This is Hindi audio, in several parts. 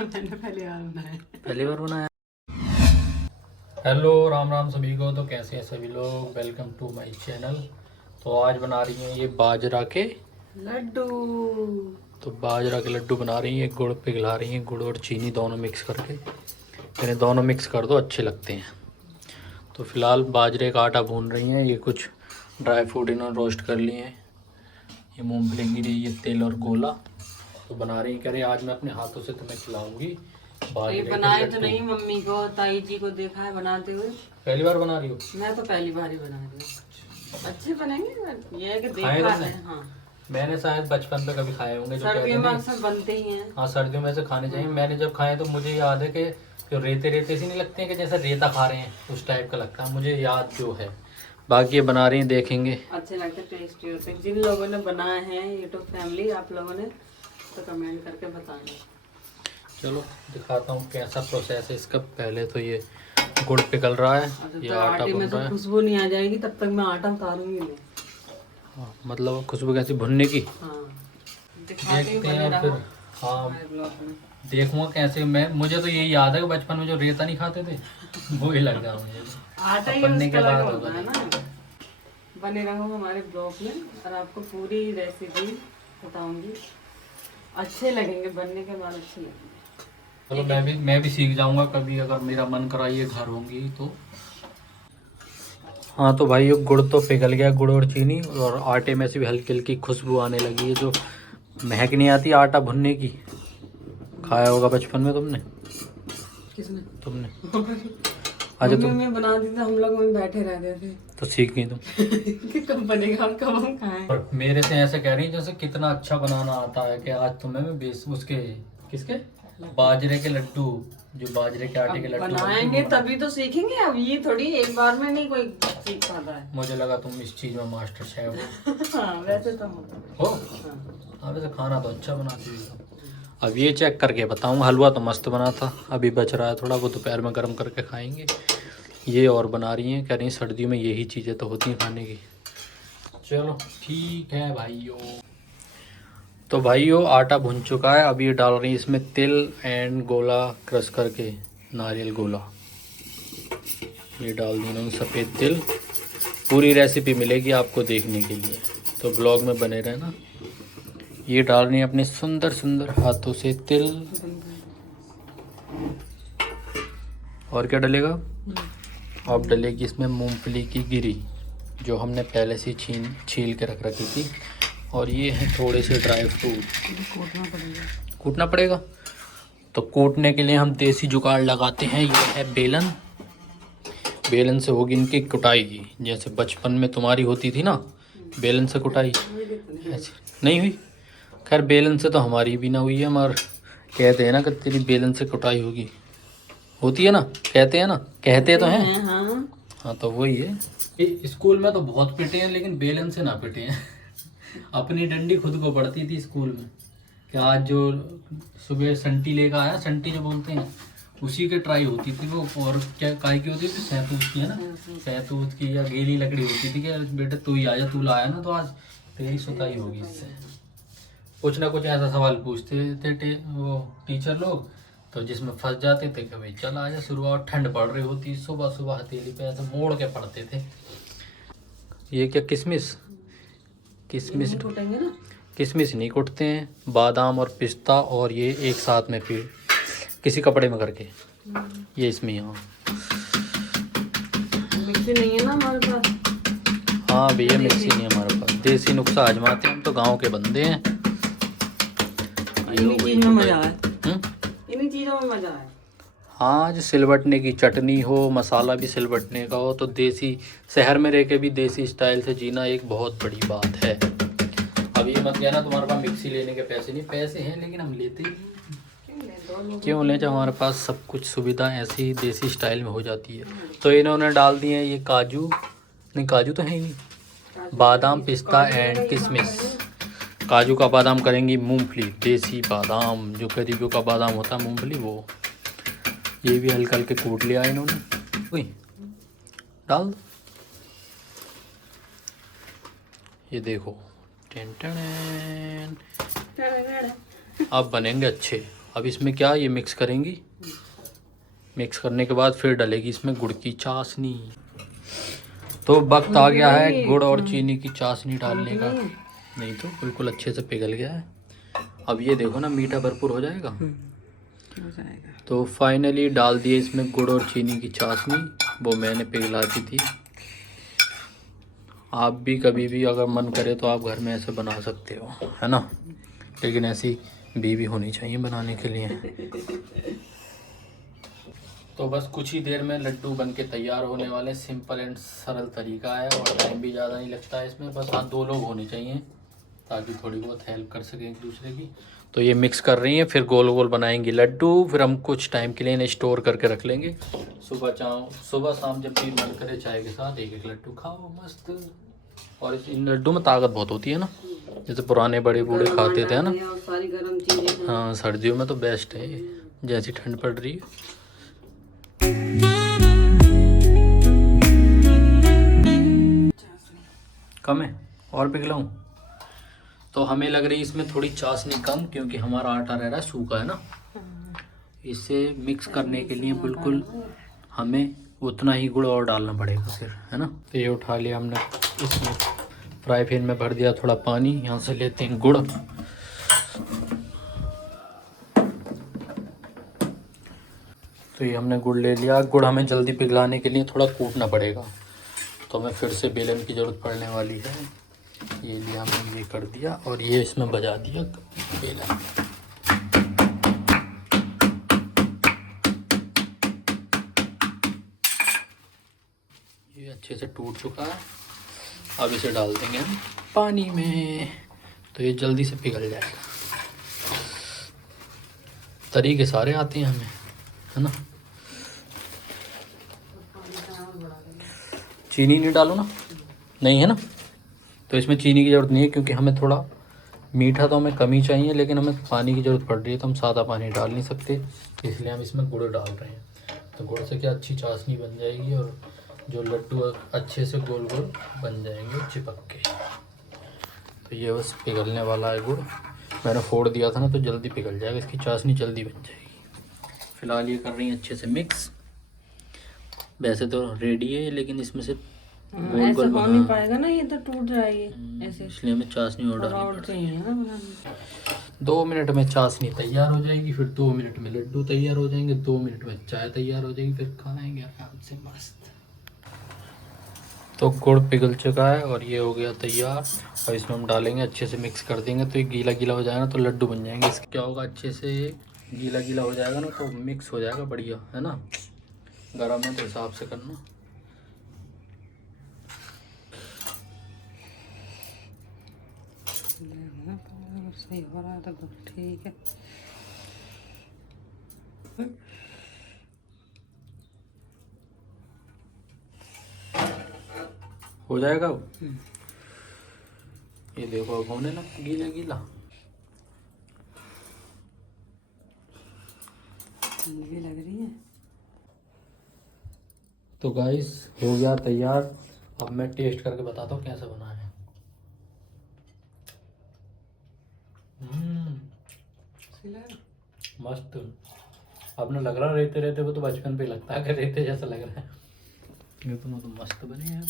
मैंने पहली बार बनाया। हेलो राम राम सभी को। तो कैसे हैं सभी लोग, वेलकम टू माय चैनल। तो आज बना रही हैं ये बाजरा के लड्डू। तो बाजरा के लड्डू बना रही हैं, गुड़ पिघला रही हैं, गुड़ और चीनी दोनों मिक्स करके। इन्हें दोनों मिक्स कर दो, अच्छे लगते हैं। तो फिलहाल बाजरे का आटा भून रही हैं। ये कुछ ड्राई फ्रूट इन्होंने रोस्ट कर लिए हैं। ये मूँगफली गिरी, ये तिल और गोला। तो बना रही कह रही आज मैं अपने हाथों से तुम्हें खिलाऊंगी बाजरे के बनाए तो लड्डू। नहीं, मम्मी को ताई जी को देखा है बनाते हुए। पहली बार बना रही हो? मैं तो पहली बार ही बना रही हूँ। अच्छे बनेंगे, ये है कि खाए देखा तुमने? है। हाँ, मैंने शायद बचपन में कभी खाए होंगे। जो सर्दियों में कहते अक्सर बनते ही हैं। हाँ, सर्दियों में से खाने चाहिए। मैंने जब खाए तो मुझे याद है कि जो रेते रेते से नहीं लगते हैं कि जैसे रेता खा रहे हैं, उस टाइप का लगता है मुझे, याद जो है। बाकी ये बना रही हैं, देखेंगे। अच्छे लगते, टेस्टी होते। जिन लोगों ने बनाए हैं यूट्यूब फैमिली, आप लोगों ने तो कमेंट करके बताना। चलो दिखाता हूँ कैसा प्रोसेस है इसका। पहले तो ये गुड़ पिघल रहा है, ये आटा आटे भुन में रहा से है। खुशबू नहीं आ जाएगी तब तक मैं आटा उतारूंगी नहीं। हाँ, मतलब खुशबू कैसी भुनने की। हाँ, दिखाती हूँ, देखते हैं बने फिर। रहो हाँ, हमारे ब्लॉग में। देखूंगा कैसे। मुझे तो यही याद है कि बचपन में जो रेता नहीं खाते थे वो ही लग रहा मुझे। आटा ही बनने उस के कलर बाद का होगा। होता है ना। बने रहो हमारे ब्लॉग में और आपको पूरी रेसिपी बताऊंगी। अच्छे लगेंगे, बनने के बाद अच्छे लगेंगे। चलो मैं भी सीख जाऊंगा कभी, अगर मेरा मन करा ये घर होंगी तो। हाँ तो भाई ये गुड़ तो पिघल गया, गुड़ और चीनी, और आटे में से भी हल्की हल्की खुशबू आने लगी है। जो महक नहीं आती आटा भुनने की, खाया होगा बचपन में तुमने। किसने? तुमने अच्छा तुम मम्मी बनाती थी, हम लोग वहीं बैठे रहते थे। तो सीख गई तुम। कि कब बनेगा और कब हम खाएं। और मेरे से ऐसे कह रही है जैसे कितना अच्छा बनाना आता है कि आज तुम्हें मैं बेस उसके किसके बाजरे के लड्डू, जो बाजरे के आटे के लड्डू बनाएंगे तभी तो सीखेंगे। अब ये थोड़ी एक बार में नहीं कोई सीख पाता है। मुझे लगा तुम इस चीज में मास्टर शेफ हो। हाँ, वैसे तो हो? हाँ, वैसे खाना तो अच्छा बनाती हो। अब ये चेक करके बताऊँ। हलवा तो मस्त बना था, अभी बच रहा है थोड़ा, वो दोपहर में गर्म करके खाएंगे। ये और बना रही हैं, कह रही हैं सर्दियों में यही चीज़ें तो होती हैं खाने की। चलो ठीक है भाइयों। तो भाइयों आटा भुन चुका है, अब ये डाल रही है इसमें तिल एंड गोला क्रश करके, नारियल गोला। ये डाल दी इन्होंने सफ़ेद तिल। पूरी रेसिपी मिलेगी आपको देखने के लिए, तो ब्लॉग में बने रहना। ये डाल रही है अपने सुंदर सुंदर हाथों से तिल। और क्या डलेगा? अब डलेगी इसमें मूंगफली की गिरी, जो हमने पहले से छील के रख रखी थी। और ये है थोड़े से ड्राई फ्रूट। कूटना पड़ेगा। तो कूटने के लिए हम देसी जुगाड़ लगाते हैं। ये है बेलन। बेलन से होगी इनकी कुटाई, जैसे बचपन में तुम्हारी होती थी ना, बेलन से कुटाई ऐसी नहीं हुई। खैर बेलन से तो हमारी भी ना हुई है, मगर कहते हैं ना कि तेरी बेलन से कुटाई होगी, होती है ना, कहते हैं ना, कहते तो हैं। हाँ तो वही है। स्कूल में तो बहुत पिटे हैं, लेकिन बेलन से ना पिटे हैं। अपनी डंडी खुद को पड़ती थी स्कूल में। कि आज जो सुबह संटी लेकर आया, संटी जो बोलते हैं, उसी के ट्राई होती थी वो। और क्या काय की होती थी? सहतूत की, है ना, सहतूत की या गीली लकड़ी होती थी कि बेटा तू ही आजा, तू लाया ना तो आज तेरी सुताई होगी इससे। कुछ ना कुछ ऐसा सवाल पूछते थे वो टीचर लोग, तो जिसमें फंस जाते थे कि भाई चल आजा, शुरुआत ठंड पड़ रही होती, सुबह सुबह हथेली पे ऐसे मोड़ के पड़ते थे। ये क्या किशमिश? किशमिश कूटेंगे ना? किशमिश नहीं कुटते हैं, बादाम और पिस्ता और ये एक साथ में फिर किसी कपड़े में करके ये इसमें। यहाँ मिक्सी नहीं है ना हमारे पास। हाँ भैया मिक्सी नहीं है हमारे पास, देसी नुस्खा आजमाते हैं हम तो, गांव के बंदे हैं। इन्हीं चीज़ों में मजा है। इन्हीं चीज़ों में मजा है। हाँ, जो सिलबटने की चटनी हो, मसाला भी सिलबटने का हो, तो देसी शहर में रह के भी देसी स्टाइल से जीना एक बहुत बड़ी बात है। अब ये मत कहना तुम्हारे पास मिक्सी लेने के पैसे नहीं, पैसे हैं लेकिन हम लेते ही क्यों लें जब हमारे पास सब कुछ सुविधा ऐसी देसी स्टाइल में हो जाती है। तो इन्होंने डाल दिए ये काजू, नहीं काजू तो है ही नहीं, बादाम पिस्ता एंड किशमिश। काजू का बादाम करेंगी मूंगफली, देसी बादाम जो गरीबों का बादाम होता है मूंगफली वो। ये भी हल्का हल्के कूट लिया इन्होंने, वही डाल दो। ये देखो टेन टेन, अब बनेंगे अच्छे। अब इसमें क्या ये मिक्स करेंगी, मिक्स करने के बाद फिर डलेगी इसमें गुड़ की चाशनी। तो वक्त आ गया है गुड़ और चीनी की चाशनी डालने का। नहीं तो बिल्कुल अच्छे से पिघल गया है। अब ये देखो ना मीठा भरपूर हो जाएगा। हो जाएगा। तो फाइनली डाल दिए इसमें गुड़ और चीनी की चाशनी, वो मैंने पिघला दी थी। आप भी कभी भी अगर मन करे तो आप घर में ऐसे बना सकते हो, है ना, लेकिन ऐसी बीवी होनी चाहिए बनाने के लिए। तो बस कुछ ही देर में लड्डू बन के तैयार होने वाले। सिंपल एंड सरल तरीका है और टाइम भी ज़्यादा नहीं लगता है इसमें। बस हाँ 2 लोग होने चाहिए ताकि थोड़ी बहुत हेल्प कर सकें एक दूसरे की। तो ये मिक्स कर रही हैं, फिर गोल गोल बनाएंगी लड्डू। फिर हम कुछ टाइम के लिए इन्हें स्टोर करके रख लेंगे। सुबह शाम जब भी मन करे चाय के साथ एक लड्डू खाओ मस्त। और इन लड्डू में ताकत बहुत होती है ना, जैसे पुराने बड़े बूढ़े खाते थे ना। सारी गर्म चीजें। हाँ सर्दियों में तो बेस्ट है ये, जैसी ठंड पड़ रही है। कम है और पिघलाऊं? तो हमें लग रही है इसमें थोड़ी चाशनी कम, क्योंकि हमारा आटा रह रहा है सूखा, है ना। इसे मिक्स करने के लिए बिल्कुल हमें उतना ही गुड़ और डालना पड़ेगा फिर, है ना। तो ये उठा लिया हमने, इसमें फ्राई पैन में भर दिया थोड़ा पानी। यहाँ से लेते हैं गुड़। तो ये हमने गुड़ ले लिया। गुड़ हमें जल्दी पिघलाने के लिए थोड़ा कूटना पड़ेगा, तो हमें फिर से बेलन की ज़रूरत पड़ने वाली है। ये लिया हमने, ये कर दिया और ये इसमें बजा दिया बेलन। ये अच्छे से टूट चुका है। अब इसे डाल देंगे हम पानी में, तो ये जल्दी से पिघल जाएगा। तरीके सारे आते हैं हमें, है ना। चीनी नहीं डालो ना, नहीं है ना, तो इसमें चीनी की ज़रूरत नहीं है, क्योंकि हमें थोड़ा मीठा तो हमें कम ही चाहिए, लेकिन हमें पानी की ज़रूरत पड़ रही है, तो हम सादा पानी डाल नहीं सकते, इसलिए हम इसमें गुड़ डाल रहे हैं। तो गुड़ से क्या अच्छी चाशनी बन जाएगी और जो लड्डू अच्छे से गोल गोल बन जाएंगे चिपक के। तो ये बस पिघलने वाला है गुड़। मैंने फोड़ दिया था ना, तो जल्दी पिघल जाएगा, इसकी चाशनी जल्दी बन जाएगी। फिलहाल ये कर रही हैं अच्छे से मिक्स। वैसे तो रेडी है, लेकिन इसमें से गोल गोल हो नहीं पाएगा ना, ये तो टूट जाएगी ऐसे, इसलिए हमें चाशनी और डालनी चाहिए ना बनाने। 2 मिनट में चाशनी तैयार हो जाएगी, फिर 2 मिनट में लड्डू तैयार हो जाएंगे, 2 मिनट में चाय तैयार हो जाएगी, फिर खाएंगे आराम से मस्त। तो गुड़ पिघल चुका है और ये हो गया तैयार। और इसमें हम डालेंगे, अच्छे से मिक्स कर देंगे, तो ये गीला गीला हो जाएगा ना, तो लड्डू बन जाएंगे। इसका क्या होगा, अच्छे से गीला गीला हो जाएगा ना, तो मिक्स हो जाएगा बढ़िया, है ना। गरम है तो हिसाब से करना। सही हो रहा है तो ठीक है। हो जाएगा वो। ये देखो अब होने लगा गीला गीला। ठंडी लग रही है। तो गाइस हो गया तैयार। अब मैं टेस्ट करके बताता हूँ कैसा बना है। मस्त। अब ना लग रहा रेते रेते वो तो बचपन पे लगता है कि रेते जैसा लग रहा है। ये तो मस्त बने हैं।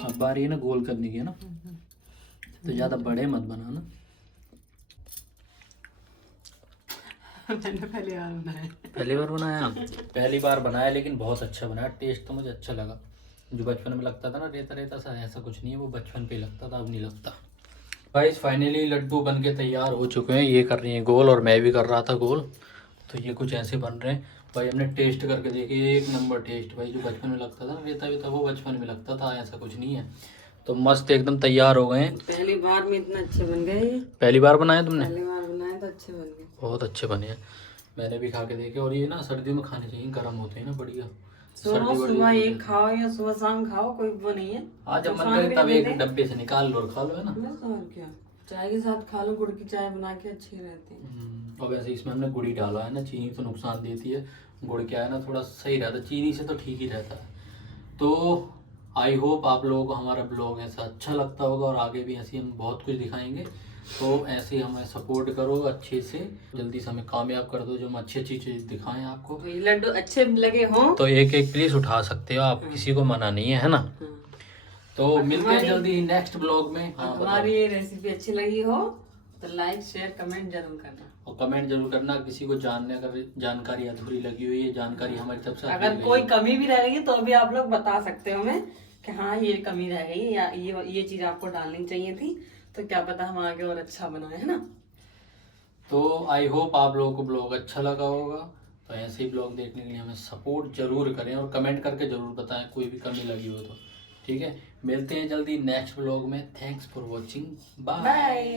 अब बारी है ना गोल करने की, है ना, तो ज़्यादा बड़े मत बनाना। मैंने पहली बार बनाया। पहली बार बनाया? पहली बार बनाया, लेकिन बहुत अच्छा बनाया। टेस्ट तो मुझे अच्छा लगा। जो बचपन में लगता था ना रेता रेता सा, ऐसा कुछ नहीं है, वो बचपन पे लगता था, अब नहीं लगता। गाइस फाइनली लड्डू बन के तैयार हो चुके हैं। ये कर रही हैं गोल और मैं भी कर रहा था गोल। तो ये कुछ ऐसे बन रहे हैं भाई। हमने टेस्ट करके देखे, 1 नंबर टेस्ट भाई। जो बचपन में लगता था ना रेता वेता, वो बचपन में लगता था, ऐसा कुछ नहीं है। तो मस्त एकदम तैयार हो गए। पहली बार में इतना अच्छे बन गए। पहली बार बनाए तुमने? पहली बार बनाए तो अच्छे बन गए, बहुत अच्छे बने हैं। मैंने भी खा के देखे। और ये ना सर्दियों में खाने चाहिए, गर्म होते हैं ना बढ़िया। सुबह एक खाओ या सुबह शाम खाओ, कोई वो नहीं है। आज जब मन करे तब एक डब्बे से निकाल लो और खा लो, है ना। और क्या, चाय के साथ खा लो, गुड़ की चाय बना के अच्छी रहती है। और वैसे इसमें हमने गुड़ ही डाला है ना, चीनी तो नुकसान देती है। गुड़ क्या है ना, थोड़ा सही रहता है, चीनी से तो ठीक ही रहता है। तो आई होप आप लोगों को हमारा ब्लॉग ऐसा अच्छा लगता होगा, और आगे भी ऐसी हम बहुत कुछ दिखाएंगे। तो ऐसे ही हमें सपोर्ट करो अच्छे से, जल्दी से हमें कामयाब कर दो, जो हम अच्छी अच्छी चीज़ दिखाएं आपको। तो ये लड्डू अच्छे लगे हों तो एक एक पीस उठा सकते हो आप, किसी को मना नहीं है ना। हाँ। तो मिलते हैं जल्दी नेक्स्ट ब्लॉग में। हाँ, हमारी ये रेसिपी अच्छी लगी हो तो लाइक शेयर कमेंट जरूर करना, और कमेंट जरूर करना। किसी को जानने अगर जानकारी अधूरी लगी हुई है, जानकारी हमारी तरफ से अगर कोई कमी भी रह गई तो भी आप लोग बता सकते हो हमें कि हाँ ये कमी रह गई या ये चीज आपको डालनी चाहिए थी, तो क्या पता हम आगे और अच्छा बनाए, है ना। तो आई होप आप लोगों को ब्लॉग अच्छा लगा होगा। तो ऐसे ही ब्लॉग देखने के लिए हमें सपोर्ट जरूर करें और कमेंट करके जरूर बताएं कोई भी कमी लगी हो तो। ठीक है, मिलते हैं जल्दी नेक्स्ट ब्लॉग में। Thanks for watching, bye.